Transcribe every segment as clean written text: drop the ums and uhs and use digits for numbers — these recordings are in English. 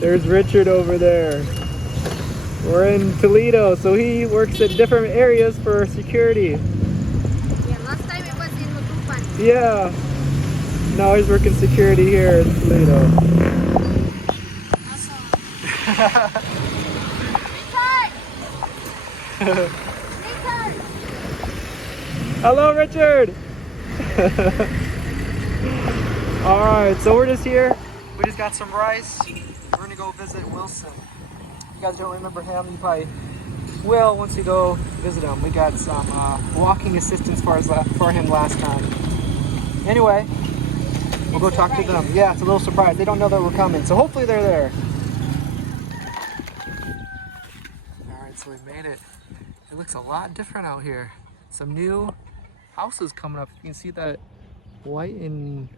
There's Richard over there. We're in Toledo, so he works at different areas for security. Yeah, last time it was in Lutupan. Yeah. Now he's working security here in Toledo. Richard! Hello, Richard! Alright, so we're just here. We just got some rice. We're gonna go visit Wilson. If you guys don't remember him, you probably will once you go visit him. We got some walking assistance for him last time. Anyway, we'll go talk to them. Yeah, it's a little surprise. They don't know that we're coming, so hopefully they're there. Alright, so we made it. It looks a lot different out here. Some new houses coming up. You can see that white and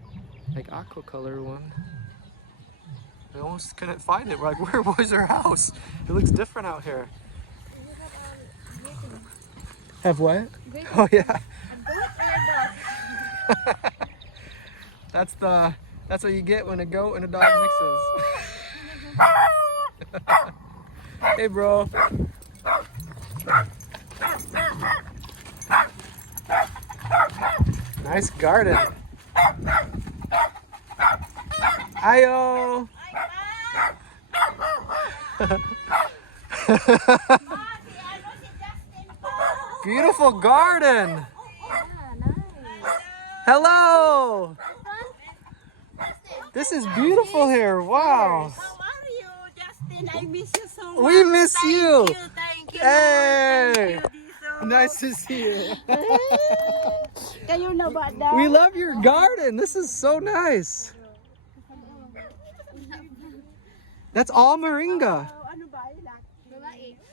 like aqua color one. I almost couldn't find it. We're like, where was our house? It looks different out here. Have what? Oh yeah. That's what you get when a goat and a dog mixes. Hey bro. Nice garden. Ayo. Beautiful garden. Hello. This is beautiful here. Wow. How are you, Justin? I miss you so much. We miss you. Thank you. Hey. Thank you, Jesus. Nice to see you. Kayo na ba daw? We love your garden. This is so nice. That's all moringa. Ano ba?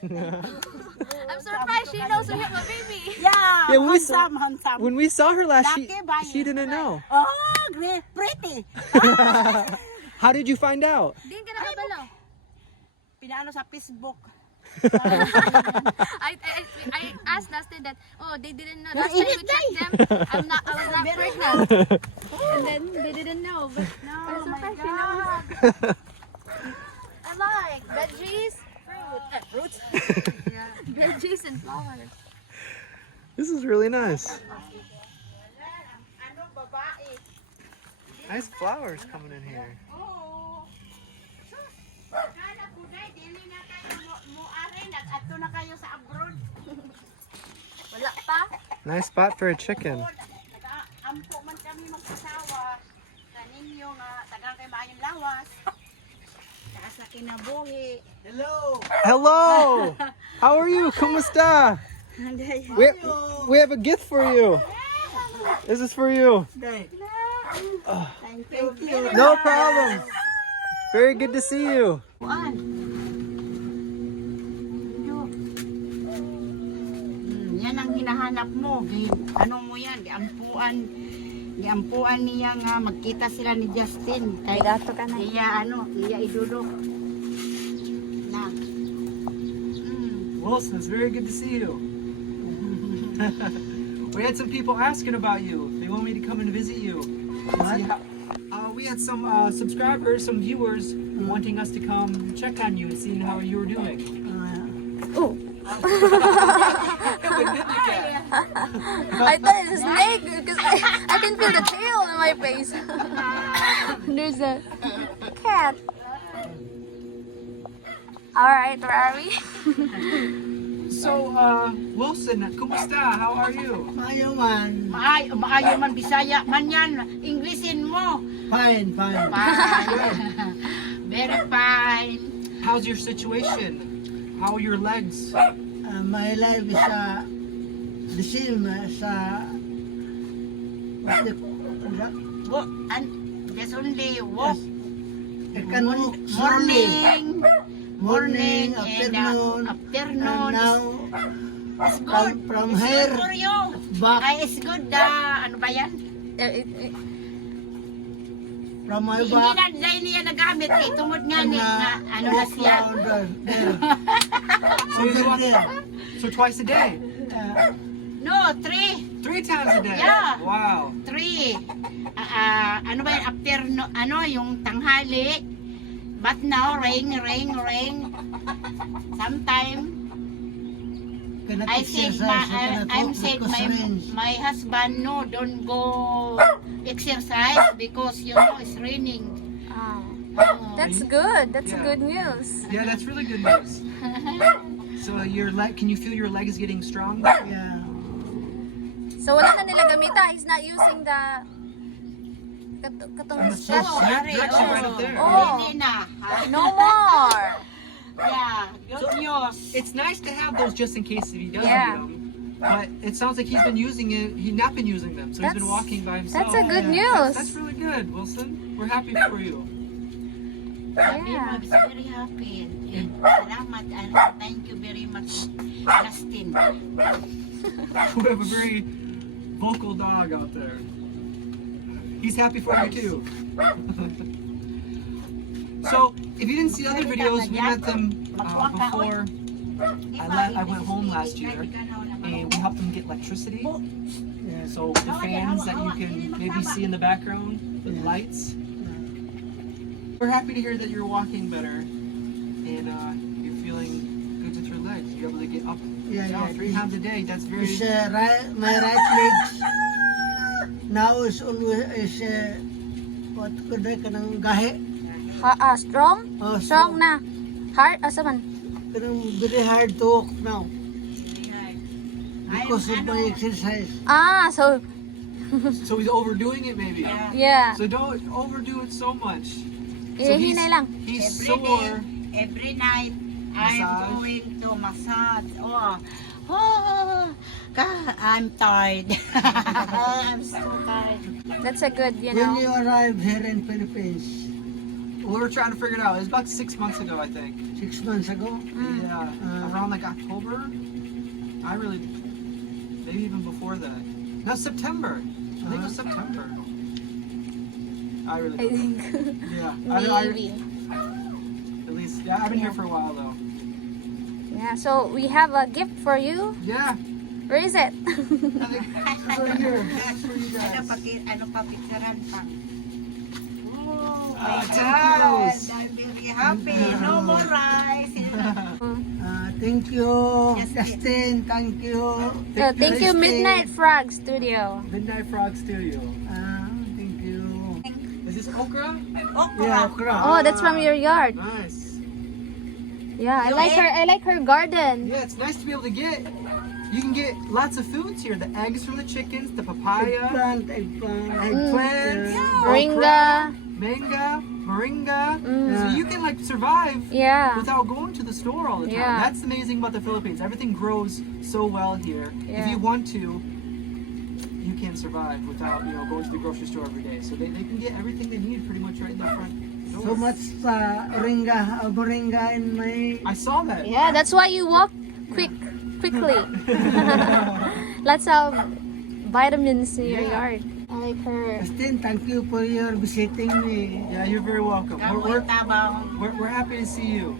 I'm surprised she knows we have a baby. Yeah, Yeah, handsome. when we saw her last, Lucky ba she yun? didn't know. Oh, great, pretty. How did you find out? Din ka nakabalo. Pinaano sa Facebook. I asked Dustin that, oh, they didn't know. Last time we checked them, I was not pregnant. And then they didn't know, but I'm surprised she knows. I like veggies, fruits. Yeah, veggies and flowers. This is really nice. Ano, babae? Nice flowers coming in here. Oo. Kala ko dahil, dili na kayo mo-ari, nag-ato na kayo sa abroad. Wala pa. Nice spot for a chicken. Nag-ampo man kami mag-asawa. Kaninyo nga, tagang kay maayong lawas. Taas na kinabungi. Hello! Hello. How are you? Kumusta? We have a gift for you. This is for you. Thank you. No problem. Very good to see you. Yan ang hinahanap mo. Ano mo yan? Diampuan niya nga magkita sila ni Justin. Kay gato ka na. Iya idudok. Na. Wilson, it's very good to see you. We had some people asking about you. They want me to come and visit you. We had some subscribers, some viewers wanting us to come check on you and see how you were doing. Oh. I thought it's a snake because I can feel the tail in my face. There's a cat. Alright, where are we? So, Wilson, kumusta? How are you? Maayo man. Maayo man Bisaya man yan. Englishin mo. Fine. Fine. Very fine. How's your situation? How are your legs? My life is the same as Walk and just only walk. I can walk slowly. Morning, Afternoon, afternoon. and now It's good. from It's here good for you. back Ay, it's good. Ano ba yan? from my Hindi back na dahil niya nagamit. Kay tungod nga ni na ano na walk siya. round there. So, you walk, There. so twice a day? No, 3. 3 times a day? Yeah. Wow. 3. Ano ba yun? After, no, ano, yung tanghali. But now, rain. Sometime, Cannot I said, exercise, you cannot I'm walk said, because rains. my husband, no, don't go exercise because, you know, it's raining. Oh, Oh. that's good. That's Yeah. good news. Yeah, that's really good news. So your leg, can you feel your legs getting strong? Yeah. So wala na nila gamita. He's not using the katong Massage. special. Direction right up there. Oh. Hindi na. No more. Yeah, good news. It's nice to have those just in case if he does Yeah. need them. But it sounds like he's been using it. He's not been using them, so he's been That's- walking by himself. That's a good Yeah. news. That's really good, Wilson. We're happy for you. Yeah. I'm very happy. Salamat and thank you very much, Dustin. We have a very vocal dog out there. He's happy for you too. So, if you didn't see other videos, we met them before I went home last year, and we helped them get electricity. Yeah. So the fans that you can maybe see in the background, the lights. We're happy to hear that you're walking better, and you're feeling good with your legs. You're able to get up Yeah, down yeah. 3 times a day. That's very. Is my right leg now is always what could I kanang gahe? Strong? Oh, Strong na. Hard? Asa man? Kanang very hard to walk now because of my exercise. So So he's overdoing it, maybe. yeah. So don't overdo it so much. Ihinay lang. He's Every sore. day, every night, Massage. I'm going to massage. I'm tired. I'm so tired. That's a good, you When know. you arrived here in Philippines We were trying to figure it out. It was about 6 months ago, I think. 6 months ago, Yeah, around like October. Maybe even before that. No, September. I think it was September. I really I don't know. think. Yeah. Maybe. At least, yeah, I've been here for a while though. Yeah, so we have a gift for you. Yeah. Where is it? I think it's right here. It's for you guys. Ano pa, picturean pa. Oh Ah, my thank God, you. I'm very happy. No more rice. thank you, Yes, Dustin. Thank you. Thank you, Dustin. Midnight Frog Studio. Midnight Frog Studio. Thank you. Is this okra? Yeah, Okra. okra. Oh, that's from your yard. Nice. Yeah, I like her garden. Yeah, it's nice to be able to get. You can get lots of foods here. The eggs from the chickens, the papaya, eggplants, Moringa. manga, moringa. Mm. So you can like survive Yeah. without going to the store all the time. Yeah. That's amazing about the Philippines. Everything grows so well here. If Yeah. you want to, you can survive without going to the grocery store every day. So they can get everything they need pretty much right in their front door. So much moringa in my. I saw that. Yeah, that's why you walk quickly. Lots of vitamins in your yard. I like her. Dustin, thank you for your visiting me. Yeah, you're very welcome. Kamoy tabang. We're happy to see you.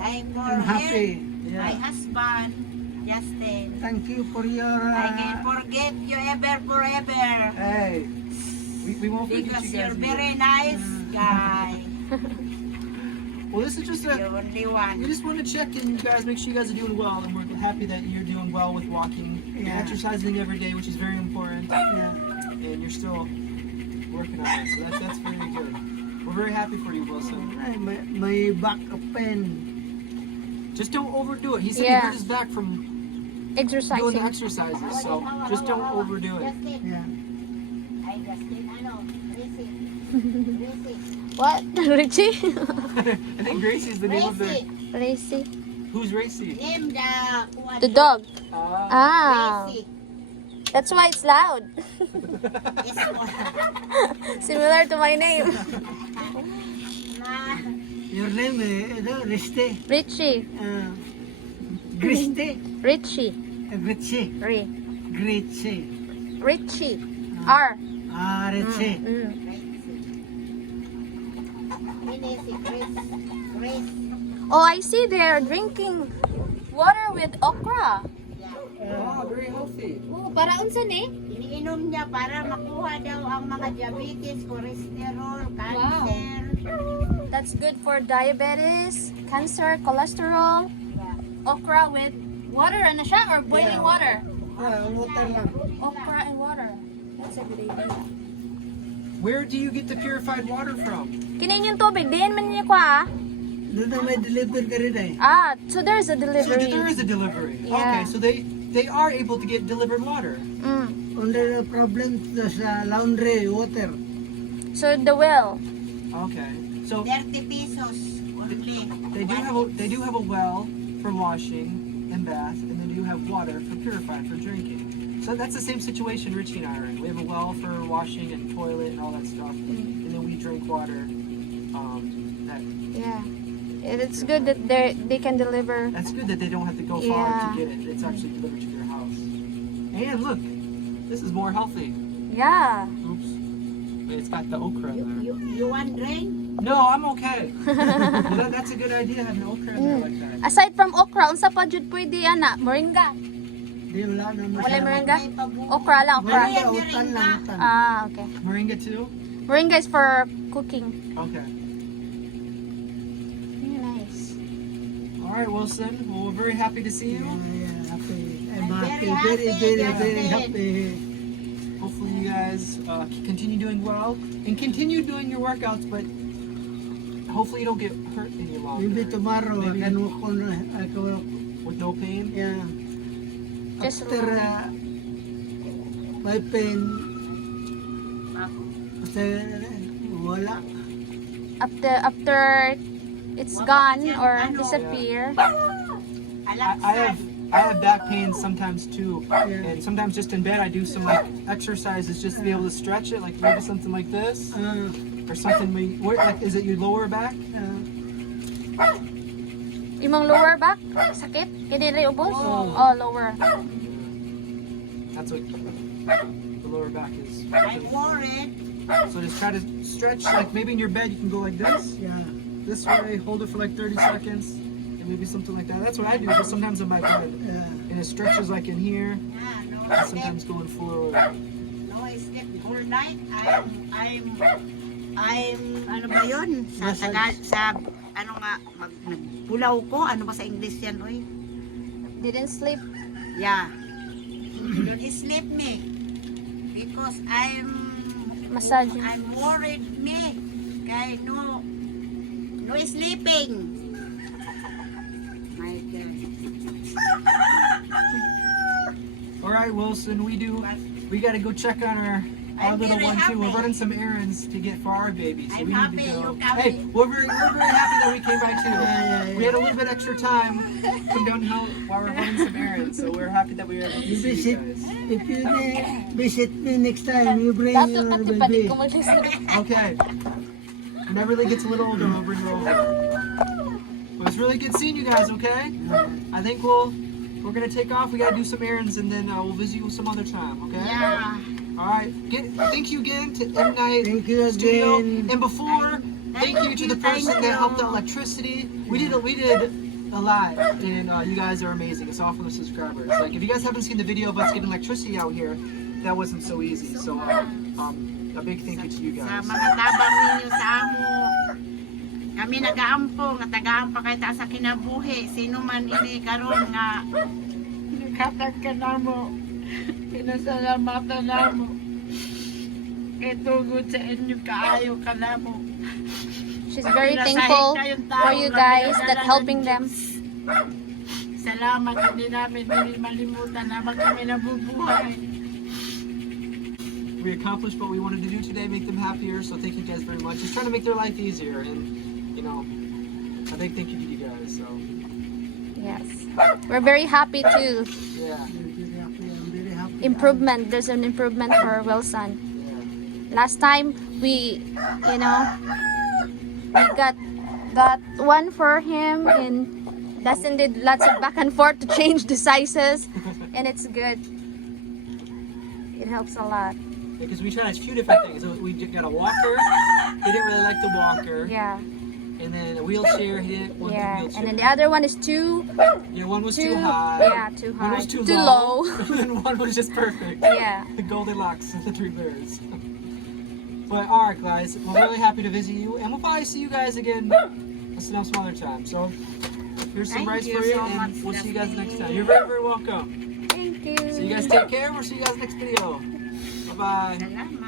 I'm I'm happy. My husband, Justin. Thank you for your. I can forget you forever. Hey, we won't forget Because you guys. you're either. very nice guy. Well, this is just You're only we one. just want to check in, you guys, make sure you guys are doing well, and we're happy that you're doing well with walking, and Yeah. exercising every day, which is very important, Yeah. and you're still working on that, so that's very good. We're very happy for you, Wilson. Ay, may back pain. Just don't overdo it. He said he Yeah. hurt his back from doing the Exercising. exercises, so just don't overdo it. Justin. Yeah. Ay, Justin, ano? Gracie. Gracie. What? Richie? I think Gracie's the name of the. Gracie. Racy. Who's Racie? Name The dog. Ah. Ah. Gracie. That's why it's loud. Yes, Similar to my name. na. Your name is Riste. Richie. Griste. Richie. Gritsi. Ri. Gritsi. Richie. R. Ritsi. Mm. Gracie. Grace. Oh, I see they're drinking water with okra. Yeah. Oh, very very healthy. Oh, para unsa ni? Iniinom niya para makuha daw ang mga diabetes, cholesterol, cancer. That's good for diabetes, cancer, cholesterol. Okra with water na siya or boiling water? Water lang. Okra and water. That's a good idea. Where do you get the purified water from? Kinain yung tubig, diyan man niya kwa. Doon na may deliver ka rin eh. Ah, so there's a So delivery. there is a delivery. Yeah. Okay, so they are able to get delivered water. Only the problem sa laundry, water. So the well. Okay, so 30 pesos only. they do have a well for washing and bath, and they do have water for purified for drinking. So that's the same situation Richie and I are in. We have a well for washing and toilet and all that stuff, and then we drink water. Yeah. It's good that they can deliver. That's good that they don't have to go far Yeah. to get it. It's actually delivered to your house. And look, this is more healthy. Yeah. Oops. It's got the okra in there. You want drink? No, I'm okay. That's a good idea, having okra in there like that. Aside from okra, unsa pa jud pwede ana? Moringa. Di wala na Wala masyado. moringa? Okra lang, okra. Moringa, utan lang, utan. Ah, okay. Moringa too? Moringa is for cooking. Okay. Nice. All right, Wilson. Well, we're very happy to see you. Yeah, happy. I'm I'm happy, very very happy, happy. Hopefully you guys continue doing well and continue doing your workouts, but hopefully you don't get hurt any longer. Maybe tomorrow I Maybe can walk on, I can walk, with no pain. yeah. Just After my pain, after wala. after it's gone or disappear. I have back pain sometimes too, Yeah. and sometimes just in bed I do some like exercises just to be able to stretch it, like maybe something like this or something. Like, is it your lower back? Imong lower back sakit? Kini rin ubos? Oh, lower. That's what the lower back is. I'm worried. So just try to stretch, like maybe in your bed you can go like this, Yeah. this way, hold it for like 30 seconds, and maybe something like that. That's what I do, but sometimes on my bed. Yeah. And it stretches like in here, Yeah, no and sleep. sometimes going forward. No sleep all night. I'm ano ba yun? Sa ano nga nagpulaw ko, ano ba sa English yan, oy? Didn't sleep. Yeah. Don't sleep me because I'm Massaging. worried me. Kay no sleeping. My God. All right, Wilson, we got to go check on our I'm little very one too. We're happy. running some errands to get for our baby, so I'm we happy, need to go. you're happy. Hey, we're very happy that we came by too. Yeah. We had a little bit extra time come down here while we're running some errands, so we're happy that we were able to You see visit, you guys. if you visit me next time, you bring Dato your pati baby. ko mag-listen. Okay. When Everly gets a little older, I'll bring her over. It was really good seeing you guys, okay? I think we're gonna take off. We gotta do some errands and then we'll visit you some other time, okay? Yeah. Alright. Thank you again to M-Night Thank you Studio. again. And before, thank you to the person that helped out electricity. We did a lot, and you guys are amazing. It's all from the subscribers. Like, if you guys haven't seen the video of us getting electricity out here, that wasn't so easy. So, a big thank you to you Sa guys. mga tabang ninyo sa amo. Kami nagaampo, nga tagaampa kay ta sa kinabuhi. Sino man ini karon nga katag ka namo. Pinasalamatan namo. Itugod sa inyo kaayo ka namo. She's very thankful for you guys that helping them. Salamat, hindi namin malimutan habang kami nabubuhay. We accomplished what we wanted to do today, make them happier. So thank you guys very much. Just trying to make their life easier, and a big thank you to you guys. So Yes. We're very happy too. yeah, I'm very happy. Improvement. There's an improvement for Wilson. yeah. Last time we got one for him, and Dustin did lots of back and forth to change the sizes, and it's good. It helps a lot. Because we tried a few different things. So we got a walker. He didn't really like the walker. Yeah. and then a wheelchair. He didn't want the Yeah, wheelchair. and then the other one is too Yeah, one was too high. Yeah, too high. One was too low. and one was just perfect. Yeah. The Goldilocks of the three bears. But alright guys, we're really happy to visit you, and we'll probably see you guys again some other time. So here's some Thank rice you for you, so and much, we'll see you guys Dustin. next time. You're very, very welcome. Thank you. So you guys take care, we'll see you guys next video. Bye-bye. Salamat.